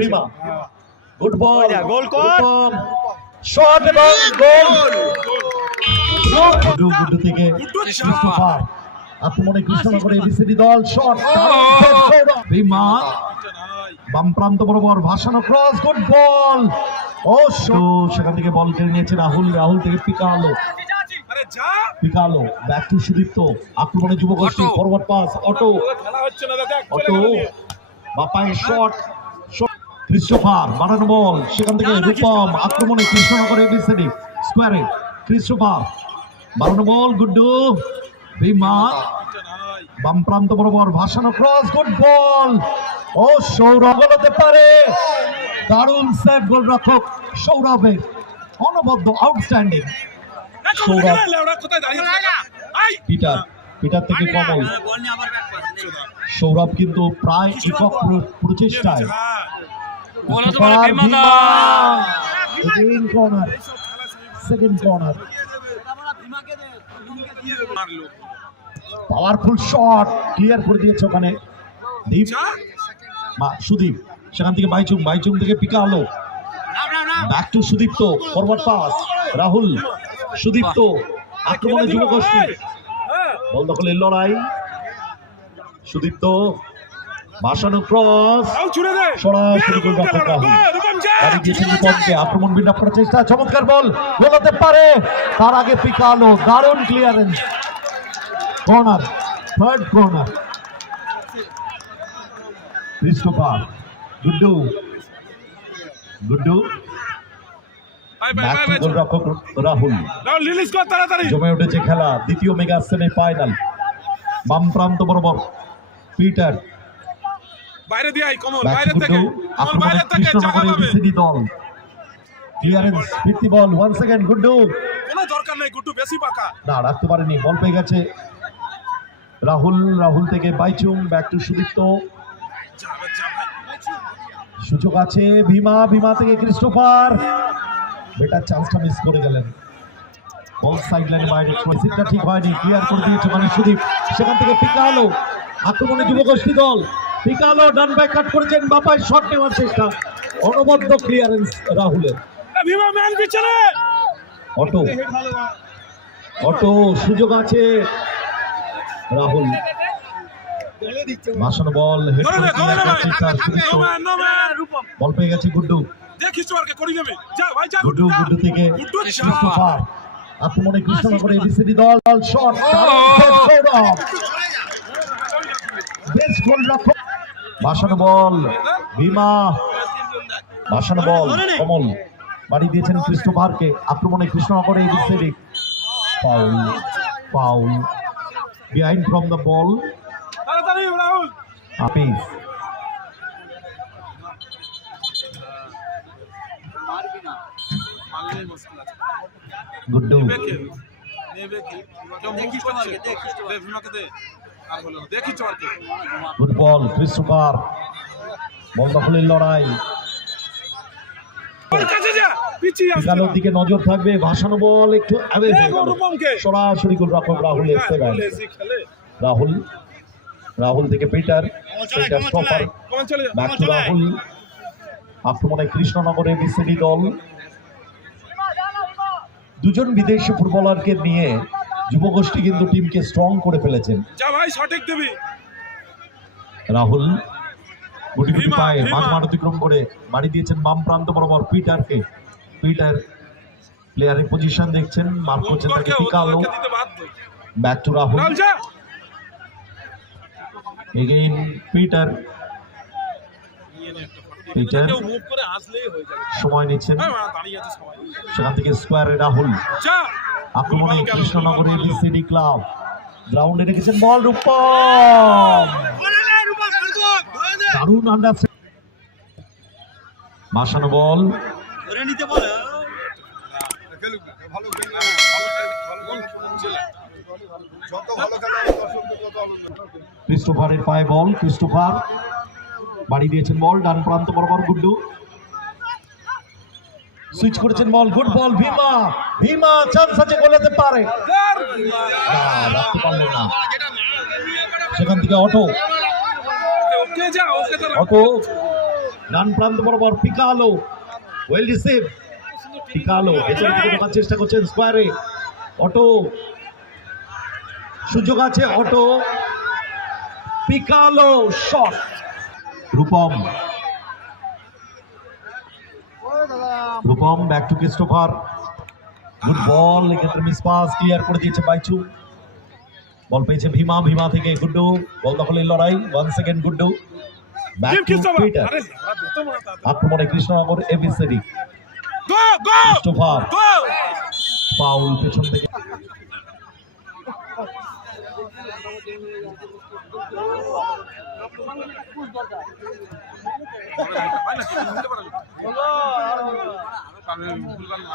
বিমা। Good ball গোল কর। Shot এবং গোল। গুড্ডু থেকে ক্রিস্টোফার আক্রমণে কৃষ্ণনগর এবিসিডি দল শট বিমা। বাম প্রান্ত বরাবর ভাসানো ক্রস গুড বল ও শো সেখান থেকে বল কেড়ে নিয়েছে রাহুল। রাহুল থেকে Picalo. Picalo back to Sudipta. আক্রমণে যুব গোষ্ঠী ফরওয়ার্ড পাস অটো। খেলা হচ্ছে না অটো। বাপায় শট ক্রিস্টোফার বাড়ানো বল সেখান থেকে রূপম আক্রমণে কৃষ্ণনগর এবিসিডি স্কোয়ারে ক্রিস্টোফার বাড়ানো বল গুড্ডু বিমা বাম প্রান্ত বরাবর ভাসানো ক্রস গুড বল ও সৌরভ হতে পারে। দারুণ সেভ গোলরক্ষক সৌরভের। অনবদ্য আউটস্ট্যান্ডিং! পিটার পিটার থেকে কমল। সৌরভ কিন্তু প্রায় একক প্রচেষ্টায়। হ্যাঁ। Super Bhima! Again corner. Second corner. মারলো। পাওয়ারফুল শট ক্লিয়ার করে দিয়েছে ওখানে দীপ মা সুদীপ সেখান থেকে বাইচুং বাইচুং থেকে Picalo back to Sudipta forward pass Rahul Sudipta আক্রমণে যুব গোষ্ঠী হ্যাঁ। বল দখলের লড়াই সুদীপ্ত ক্রস। সরাসরি রাহুল আক্রমণ করার চেষ্টা চমৎকার বল। পারে। তার আগে পিকালো দারুণ clearance corner third corner Christopher Guddu. Guddu. By, বাই, ব্যাক বাই, টু বাই, গোলরক্ষক রাহুল। রাহুল, রিলিজ কর তাড়াতাড়ি। জমে উঠেছে খেলা। দ্বিতীয় মেগা সেমি ফাইনাল বাম প্রান্ত বরাবর। পিটার বাইরে দিয়ে আই, কমল, বাইরে থেকে। কমল, বাইরে থেকে, জায়গা পাবে। Clearance fifty ball one second Guddu কোনো দরকার নেই, গুড্ডু বেশি পাকা। না রাখতে পারেনি বল পেয়ে গেছে। রাহুল রাহুল থেকে বাইচুং ব্যাক টু সুদীপ্ত। সুযোগ আছে ভীমা ভীমা থেকে ক্রিস্টোফার বেটার চান্সটা মিস করে গেলেন। বল সাইড লাইন বাইরে সিটটা ঠিক হয়নি ক্লিয়ার করে দিয়েছে মানে সুদীপ। সেখান থেকে পিকা আলো আক্রমণে যুব গোষ্ঠী দল। আলো ডান ব্যাক কাট করেছেন বাপায় শট নেওয়ার চেষ্টা। অনবদ্য ক্লিয়ারেন্স রাহুলের। অটো। অটো সুযোগ আছে রাহুল। মাসানো বল। বল পেয়ে গেছে গুড্ডু। গুড্ডু গুড্ডু থেকে এবিসিডি দল দল শট বেশ গোল ভাসানো বল ভীমা ভাসানো বল কমল বাড়ি দিয়েছেন ক্রিস্টোফারকে আক্রমণে Krishnanagar ABCD Paul Paul behind from the ball. আপিস। গুড্ডু নেবে কে? নেবে কে? কে? গুড বল দখলের লড়াই। দিকে নজর থাকবে ভাসানো বল একটু হয়ে। সরাসরি সেভেন রাহুল রাহুল থেকে পিটার পিটার স্টপার রাহুল। আক্রমণে কৃষ্ণনগরে বিসিডি দল। দুজন বিদেশি ফুটবলারকে নিয়ে যুবগোষ্ঠী কিন্তু টিমকে স্ট্রং করে ফেলেছেন। যা ভাই সঠিক দিবি রাহুল গুটি গুটি পায়ে ভীমা। মাঠ মাঠ অতিক্রম করে বাড়ি দিয়েছেন বাম প্রান্ত বরাবর পিটারকে। পিটার প্লেয়ারের পজিশন দেখছেন মার্ক করছেন তাকে Picalo back to Rahul again Peter Peter সময় নিচ্ছেন। হ্যাঁ, সেখান থেকে স্কোয়ারে রাহুল আক্রমণে কৃষ্ণনগরের বিসিডি ক্লাব। গ্রাউন্ডে রেখেছেন বল রূপম। দারুণ আন্ডার মাসানো বল। ক্রিস্টোফারের পায়ে বল ক্রিস্টোফার। বাড়ি দিয়েছেন বল ডান প্রান্ত বরাবর গুড্ডু। সুইচ করেছেন ball good ball Bhima. Bhima chance আছে গোলাতে পারে। না, সেখান থেকে অটো। অটো। ডান প্রান্ত বরাবর পিকালো। ওয়েল রিসিভ পিকালো ভেতরে দিকে ঢোকার চেষ্টা করছেন স্কোয়ারে অটো। সুযোগ আছে Otto. Picalo shot Rupam. Rupam back to Christopher good ball এক্ষেত্রে মিস পাস ক্লিয়ার করে দিয়েছে বাইচু বল পেয়েছে ভীমা ভীমা থেকে গুড্ডু বল দখলের লড়াই one second Guddu back to Peter. আক্রমণে Krishnanagar ABCD Christopher go foul পেছন থেকে। হয় না কিছু নিতে পারো পারবে ভুলভাল না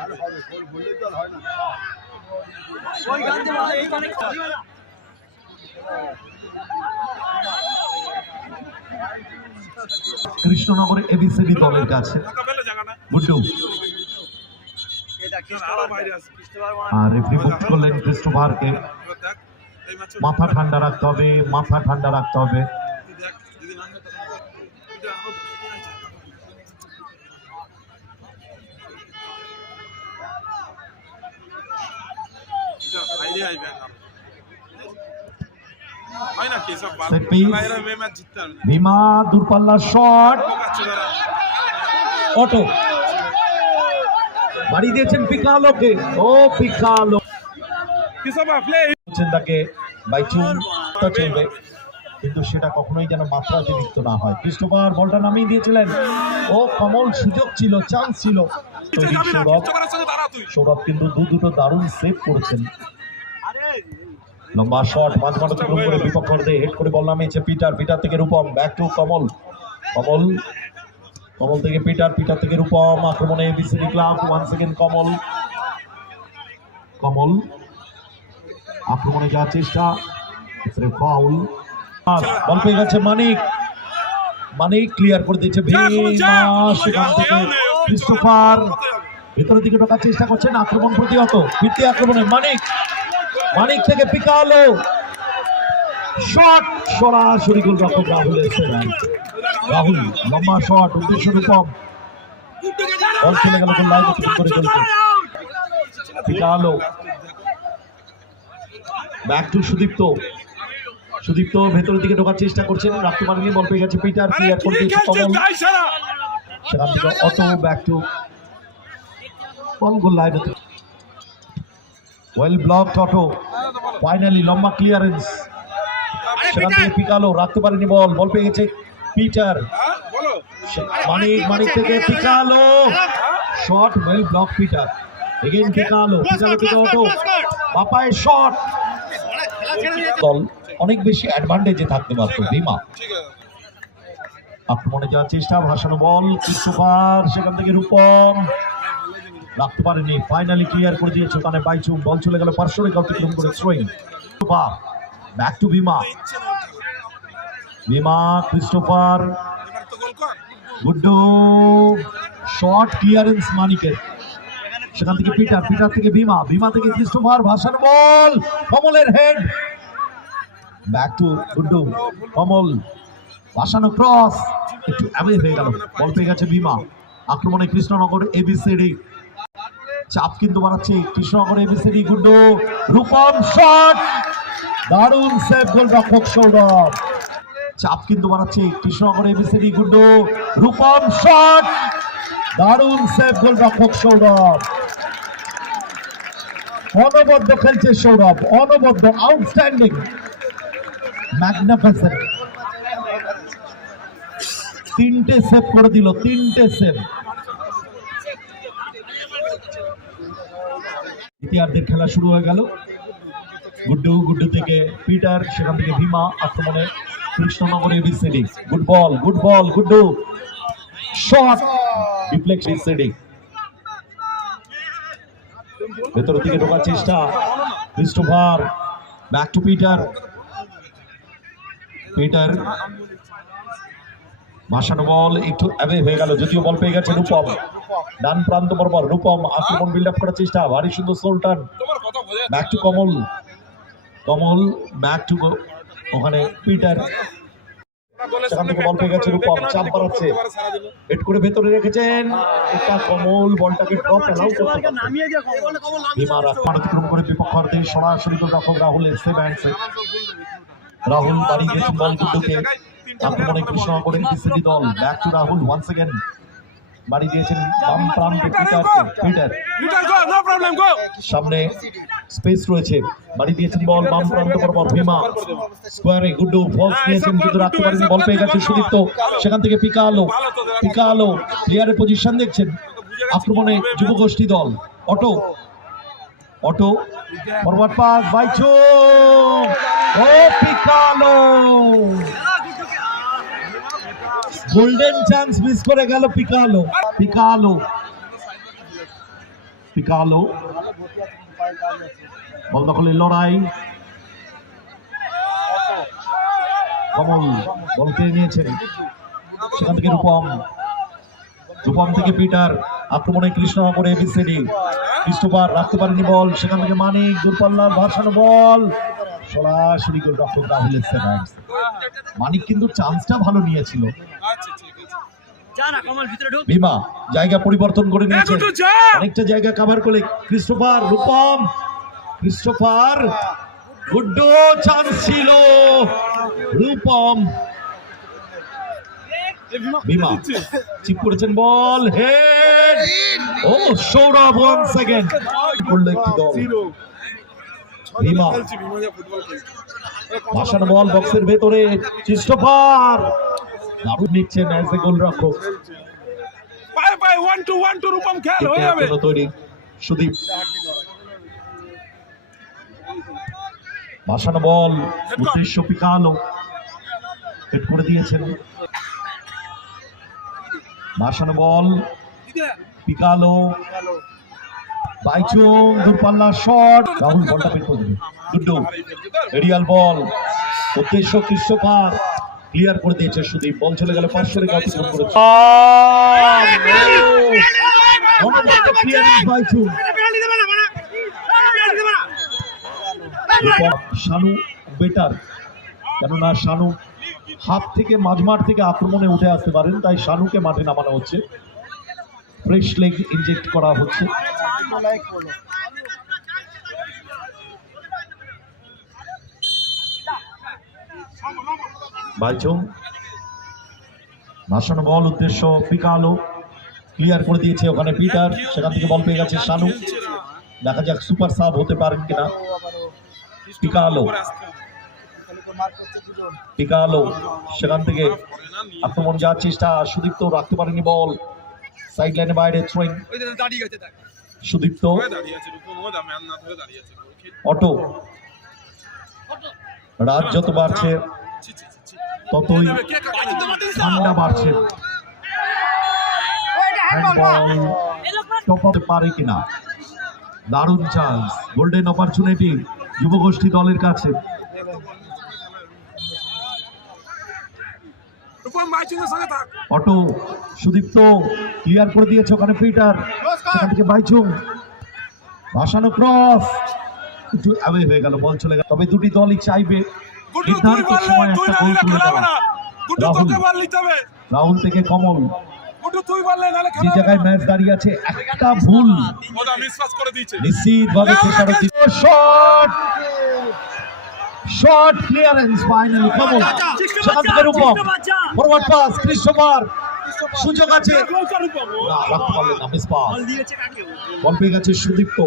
কৃষ্ণনগর এবিসিডি দলের কাছে। আরও আর রেফারি বুক করলেন ক্রিস্টোফারকে মাথা ঠান্ডা রাখতে হবে মাথা ঠান্ডা রাখতে হবে। ভীমা দূরপাল্লার শট। অটো। বাড়ি দিয়েছেন পিকালোকে ও পিকালো কি সব প্লে বলছেন তাকে বাইচুন তা চলবে। কিন্তু সেটা কখনোই যেন মাত্রাতে লিপ্ত না হয়। ক্রিস্টোফার বলটা নামিয়ে দিয়েছিলেন। ও কমল সুযোগ ছিল চান্স ছিল। সৌরভ। সৌরভ কিন্তু দু দুটো দারুণ সেভ করেছেন। লম্বা শট মাঝ মাঠ করে বিপক্ষ অর্ধে হেড করে বল নামিয়েছে পিটার। পিটার থেকে রূপম ব্যাক টু কমল। কমল কমল থেকে পিটার পিটার থেকে রূপম। আক্রমণে BCB club one second Kamal. Kamal আক্রমণে যাওয়ার চেষ্টা ফাউল বল পেয়ে গেছে মানিক মানিক ক্লিয়ার করে দিচ্ছে সেখান থেকে ক্রিস্টোফার ভেতরের দিকে ঢোকার চেষ্টা করছেন আক্রমণ প্রতিহত ফিরতি আক্রমণে মানিক মানিক থেকে পিকালো শট সরাসরি গোল রক্ষক রাহুল রাহুল লম্বা শট উদ্দেশ্য রূপম বল চলে গেল গোল লাইন করে চলছে Picalo back to Sudipta. Sudipta ভেতরের দিকে ঢোকার চেষ্টা করছেন। রাখতে পারেনি বল পেয়ে গেছে পিটার আরে ক্লিয়ার করে কি দিয়েছে খেলছে? কমল তাই সারা। সেখান থেকে Otto back to ball goal line well block Otto. Finally লম্বা ক্লিয়ারেন্স সেখান থেকে পিকালো রাখতে পারেনি বল। বল পেয়ে গেছে পিটার। হ্যাঁ বলো। মানিক মানিক থেকে Piccolo. Shot well block Peter. Again Piccolo Piccolo থেকে অটো। বাপায় শট দল অনেক বেশি অ্যাডভান্টেজে থাকতে পারতো আছে। আক্রমণে যাওয়ার চেষ্টা ভাসানো বল ক্রিস্টোফার সেখান থেকে রূপম। রাখতে পারেনি ফাইনালি ক্লিয়ার করে দিয়েছে ওখানে বাইচু বল চলে গেল পার্শ্বরেখা অতিক্রম করে থ্রোয়িং ব্যাক টু খেলা। বিমা। ক্রিস্টোফার গুড্ডু শর্ট ক্লিয়ারেন্স মানিকের। সেখান থেকে পিটার পিটার থেকে ভীমা ভীমা থেকে ক্রিস্টোফার ভাসানো ball কমলের head back to Guddu Kamal বাসানো cross একটু অ্যাওয়ে হয়ে গেল। বল পেয়ে গেছে ভীমা। আক্রমণে কৃষ্ণনগর এবিসিডি চাপ কিন্তু বাড়াচ্ছে কৃষ্ণনগর এবিসিডি গুড্ডু, রূপম শট দারুণ সেভ গোল রক্ষক সৌরভ। চাপ কিন্তু বাড়াচ্ছে কৃষ্ণনগর এবিসিডি গুড্ডু, রূপম শট দারুণ সেভ গোল রক্ষক সৌরভ। অনবদ্য খেলছে সৌরভ। অনবদ্য আউটস্ট্যান্ডিং তিনটে সেভ করে দিল, তিনটে সেভ। ইতিহাসদের খেলা শুরু হয়ে গেল। গুড্ডু গুড্ডু থেকে পিটার, সেখান থেকে ভীমা, আক্রমণে Krishnanagar ABCD good ball good ball Guddu. Shot ভেতরের দিকে ঢোকার চেষ্টা Christopher back to Peter Peter ভাসানো ball একটু অ্যাবে হয়ে গেল, যদিও বল পেয়ে গেছে রূপম। ডান প্রান্ত বরাবর রূপম আক্রমণ বিল্ড আপ করার চেষ্টা, ভারী সুন্দর তোমার back to Kamal Kamal back to ওখানে পিটার বল পেয়ে গেছে রূপম, চাপ করে ভেতরে রেখেছেন। এটা কমল বিপক্ষ সরাসরি গোলরক্ষক রাহুলের সেভ হ্যান্ডসে রাহুল দিয়েছেন বল গুড্ডুকে আক্রমণে কৃষ্ণ করেন, বিসিবি দল back to Rahul once again বাড়ি দিয়েছেন বাম প্রান্তে পিটারকে পিটার। সামনে স্পেস রয়েছে। বাড়ি দিয়েছেন বল বাম প্রান্ত বরাবর ভীমা। স্কোয়ারে গুড্ডু ফলস নিয়েছেন কিন্তু রাখতে পারেনি, বল পেয়ে গেছে সুদীপ্ত। সেখান থেকে প্লেয়ারের পজিশন দেখছেন। আক্রমণে যুবগোষ্ঠী দল। অটো অটো, ফরওয়ার্ড পাস বাইচো ও পিকালো। গোল্ডেন চান্স মিস করে গেল পিকালো। পিকালো। পিকালো। বল দখলের লড়াই। কমল বল নিয়েছেন? সেখান থেকে রূপম। রূপম থেকে পিটার। আক্রমণে কৃষ্ণনগরে এবিসিডি ক্রিস্টোফার রাখতে পারেনি বল সেখান থেকে মানিক দূরপাল্লার ভাসানো বল। সরাসরি গোল রাহুলের সেভেন্স মানিক কিন্তু চান্সটা ভালো নিয়েছিল। আচ্ছা ঠিক আছে। যা না কমল ভিতরে ঢুক। ভীমা জায়গা পরিবর্তন করে নিয়েছে। অনেকটা জায়গা কভার করে Christopher Rupam. Christopher Guddu chance ছিল। রূপম ভীমা চিপ করেছেন বল হেড। ও সৌরভ ওয়ান সেকেন্ড করল একটি দল ভাসানো বল বক্সের ভেতরে ক্রিস্টোফার। দারুণ নিচ্ছেন অ্যাজ এ গোলরক্ষক। পায়ে পায়ে one two one two Rupam খেল হয়ে যাবে। তৈরি? সুদীপ। ভাসানো বল উদ্দেশ্য পিকালো। হেড করে দিয়েছেন। ভাসানো বল। পিকালো। বাইচুং দূরপাল্লা শট। রাহুল বলটা বের করে গুড্ডু এরিয়াল বল। উদ্দেশ্য ক্রিস্টোফার ক্লিয়ার করে দিয়েছে সুদীপ। বল চলে গেল পাঁচশো রেখা অতিক্রম করেছে শানু, বেটার। কেননা শানু হাত থেকে মাঝমাঠ থেকে আক্রমণে উঠে আসতে পারেন, তাই শানুকে মাঠে নামানো হচ্ছে। ফ্রেশ লেগ ইনজেক্ট করা হচ্ছে। বাইচুং ভাসানো বল, উদ্দেশ্য পিকালো। ক্লিয়ার করে দিয়েছে ওখানে পিটার সেখান থেকে বল পেয়ে গেছে শানু। দেখা যাক সুপার সাব হতে পারেন কিনা। পিকালো। পিকালো সেখান থেকে আক্রমণ যাওয়ার চেষ্টা সুদীপ্ত রাখতে পারেনি বল। সাইড লাইনে বাইরে থ্রোয়িং সুদীপ্ত। দাঁড়িয়ে আছে রূপম ও দামে আন্না ধরে দাঁড়িয়ে আছে অটো। রাত যত বাড়ছে ততই ঠান্ডা বাড়ছে। পারে কিনা? দারুণ চান্স গোল্ডেন অপরচুনিটি যুবগোষ্ঠী দলের কাছে রূপম মাইচুনের সঙ্গে থাক অটো সুদীপ্ত ক্লিয়ার করে দিয়েছে ওখানে পিটার। সেখান থেকে বাইচুং ভাসানো ক্রস। একটু অ্যাওয়ে হয়ে গেল বল চলে গেল। তবে দুটি দলই চাইবে। নির্ধারিত সময় একটা গোল তুলে দেওয়া। না। গুড্ডু রাহুল। থেকে কমল। যে জায়গায় ম্যাচ দাঁড়িয়ে আছে একটা ভুল। নিশ্চিত ভাবে shot shot clearance finally Kamal সেখান থেকে রূপম ফরওয়ার্ড পাস ক্রিস্টোফার সুযোগ আছে. বল পেয়ে গেছে সুদীপ্ত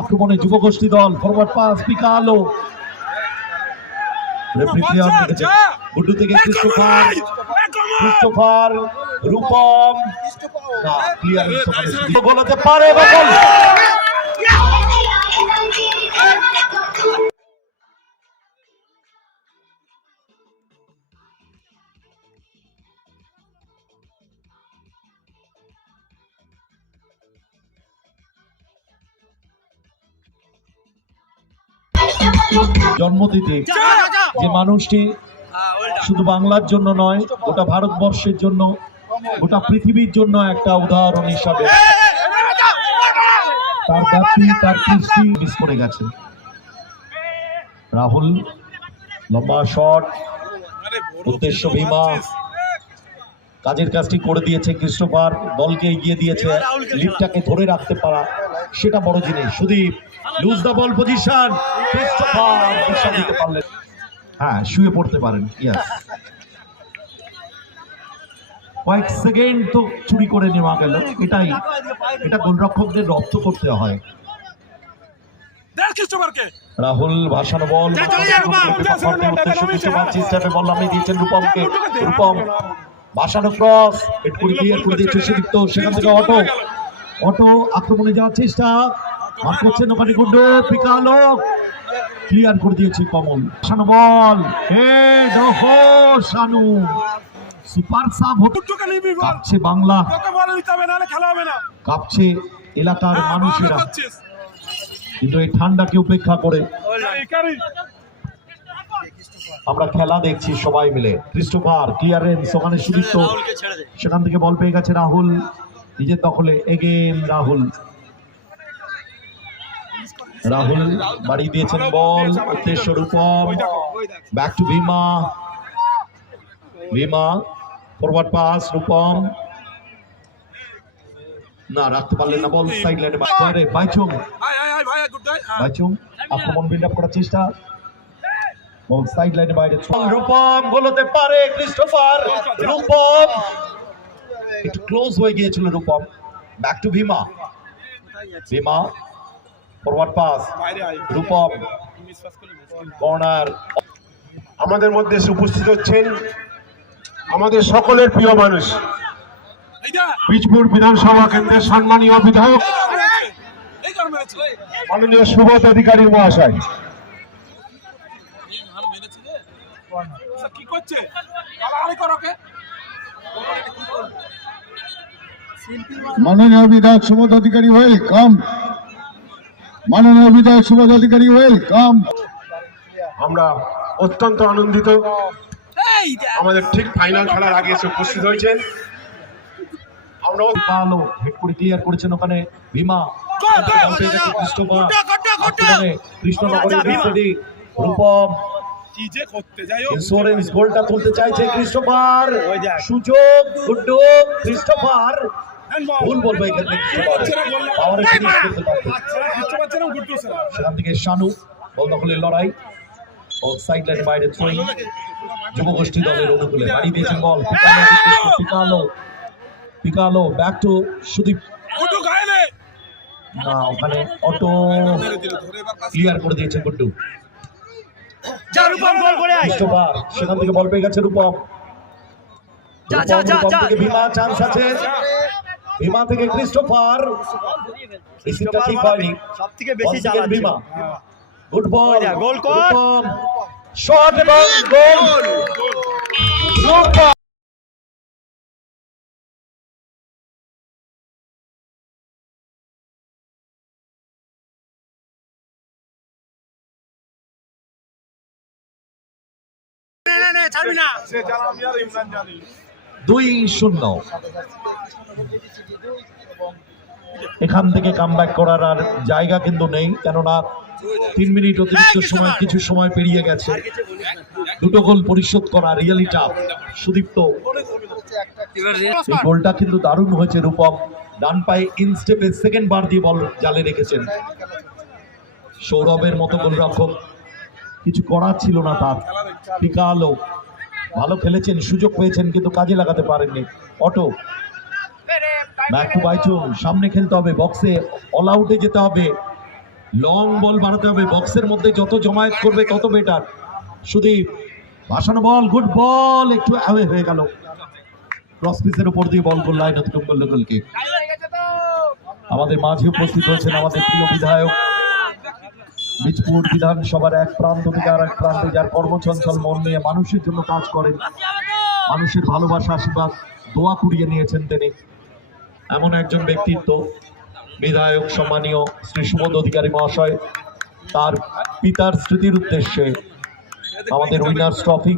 আক্রমণে যুবগোষ্ঠী দল ফরওয়ার্ড পাস পিকা আলো রেফারি প্লেয়ার দেখেছে গুড্ডু থেকে ক্রিস্টোফার ক্রিস্টোফার রূপম না ক্লিয়ারেন্স গোল হতে পারে গোল জন্মতিথি যে মানুষটি শুধু বাংলার জন্য নয় গোটা ভারতবর্ষের জন্য গোটা পৃথিবীর জন্য একটা উদাহরণ হিসাবে তার ব্যাপ্তি তার কৃষ্টি মিস করে গেছে। রাহুল লম্বা শট উদ্দেশ্য ভীমা। কাজের কাজটি করে দিয়েছে ক্রিস্টোফার বলকে এগিয়ে দিয়েছে। লিডটাকে ধরে রাখতে পারা সেটা বড় জিনিস। Sudip loose the ball position হ্যাঁ শুয়ে পড়তে পারেন ইয়াস কয়েক সেকেন্ড তো চুরি করে নেওয়া গেল এটাই এটা গোলরক্ষকদের রপ্ত করতে হয় রাহুল ভাসানো বল বল নামিয়ে দিয়েছেন রূপমকে রূপম ভাসানো ক্রস হেড করে ক্লিয়ার করে দিয়েছে সুদীপ্ত সেখান থেকে অটো অটো আক্রমণে যাওয়ার চেষ্টা মার করছেন ওখানে গুন্ডু পিকালো ক্লিয়ার করে দিয়েছে কমল। ভাসানো বল। হে শানু। সুপার সাব বল কাঁপছে বাংলা। এলাকার হ্যাঁ, মানুষেরা। কিন্তু এই ঠান্ডাকে উপেক্ষা করে। আমরা খেলা দেখছি সবাই মিলে। ক্রিস্টোফার ক্লিয়ারেন্স ওখানে সুদীপ্ত। সেখান থেকে বল পেয়ে গেছে রাহুল। নিজের দখলে এগেন রাহুল। রাহুল বাড়িয়ে দিয়েছেন বল উদ্দেশ্য Rupam. Back to Bhima. Bhima forward pass Rupam. না, রাখতে পারলেন না বল সাইড লাইনে বাইরে, বাইচুং। বাইচুং, আক্রমণ বিল্ড আপ করার চেষ্টা। বল সাইড লাইনে বাইরে রূপম, গোল হতে পারে, ক্রিস্টোফার, রূপম। একটু ক্লোজ হয়ে গিয়েছিল Rupam. Back to Bhima. Bhima forward pass Rupam. Corner আমাদের মধ্যে উপস্থিত হচ্ছেন আমাদের সকলের প্রিয় মানুষ। বীজপুর বিধানসভা কেন্দ্রের সম্মানীয় বিধায়ক? মাননীয় সুবোধ অধিকারী মহাশয় কি করছে। মাননীয় বিধায়ক সুবোধ অধিকারী ওয়েলকাম মাননীয় বিধায়ক সুবোধ অধিকারী ওয়েলকাম আমরা অত্যন্ত আনন্দিত। আমাদের ঠিক ফাইনাল খেলার আগে এসে উপস্থিত হয়েছেন। আমরা ভালো হেড করে ক্লিয়ার করেছেন ওখানে ভীমা রূপম। ইন্স্যুরেন্স গোলটা তুলতে চাইছে ক্রিস্টোফার। সুযোগ গুড্ডু ক্রিস্টোফার। ভুল বলব এক্ষেত্রে পাওয়ারে ফিনিশ করতে পারতো সেখান থেকে শানু বল দখলের লড়াই ও সাইড লাইনে বাইরে থ্রোয়িং যুবগোষ্ঠী দলের অনুকূলে দিয়েছেন ball. Piccolo Piccolo back to Sudip. নে। ওখানে অটো। ক্লিয়ার করে দিয়েছে গুড্ডু। যা রূপম গোল করে আয়। ক্রিস্টোফার সেখান থেকে বল পেয়ে গেছে রূপম। যা, যা, রূপম, যা, রূপম যা। থেকে ভীমা চান্স আছে। ভীমা থেকে ক্রিস্টোফার। রিসিভটা ঠিক হয়নি। সব থেকে বেশি গুড বল গোল কর। শট এবং গোল রূপম নে, নে, নে, ছাড়বি না। সে জানা আমি আর ইমরান জানি। দুই শূন্য। এখান থেকে কামব্যাক করার আর জায়গা কিন্তু নেই কেননা তিন মিনিট অতিরিক্ত সময় কিছু সময় পেরিয়ে গেছে। দুটো গোল পরিশোধ করা রিয়েলি টাফ সুদীপ্ত। গোলটা কিন্তু দারুণ হয়েছে রূপম। ডান পায়ে ইনস্টেপে সেকেন্ড বার দিয়ে বল জালে রেখেছেন। সৌরভের মতো গোলরক্ষক। কিছু করার ছিল না তার। পিকালো। ভালো খেলেছেন, সুযোগ পেয়েছেন, কিন্তু কাজে লাগাতে পারেননি। অটো। ব্যাক বাইচুং সামনে খেলতে হবে বক্সে অল আউটে যেতে হবে। লং বল বাড়াতে হবে বক্সের মধ্যে যত জমায়েত করবে, তত বেটার সুদীপ, ভাসানো বল গুড বল একটু অ্যাওয়ে হয়ে গেল। ক্রস পিসের উপর দিয়ে বল গোল লাইন অতিক্রম করল আমাদের মাঝে উপস্থিত হয়েছেন আমাদের প্রিয় বিধায়ক। বীজপুর বিধানসভার এক প্রান্ত থেকে আর এক প্রান্তে যার কর্মচঞ্চল, মন নিয়ে মানুষের জন্য কাজ করেন। মানুষের ভালোবাসা, আশীর্বাদ, দোয়া কুড়িয়ে নিয়েছেন তিনি। এমন একজন ব্যক্তিত্ব, বিধায়ক, সম্মানীয় শ্রী সুবোধ অধিকারী মহাশয়, তার পিতার স্মৃতির উদ্দেশ্যে আমাদের উইনার্স ট্রফি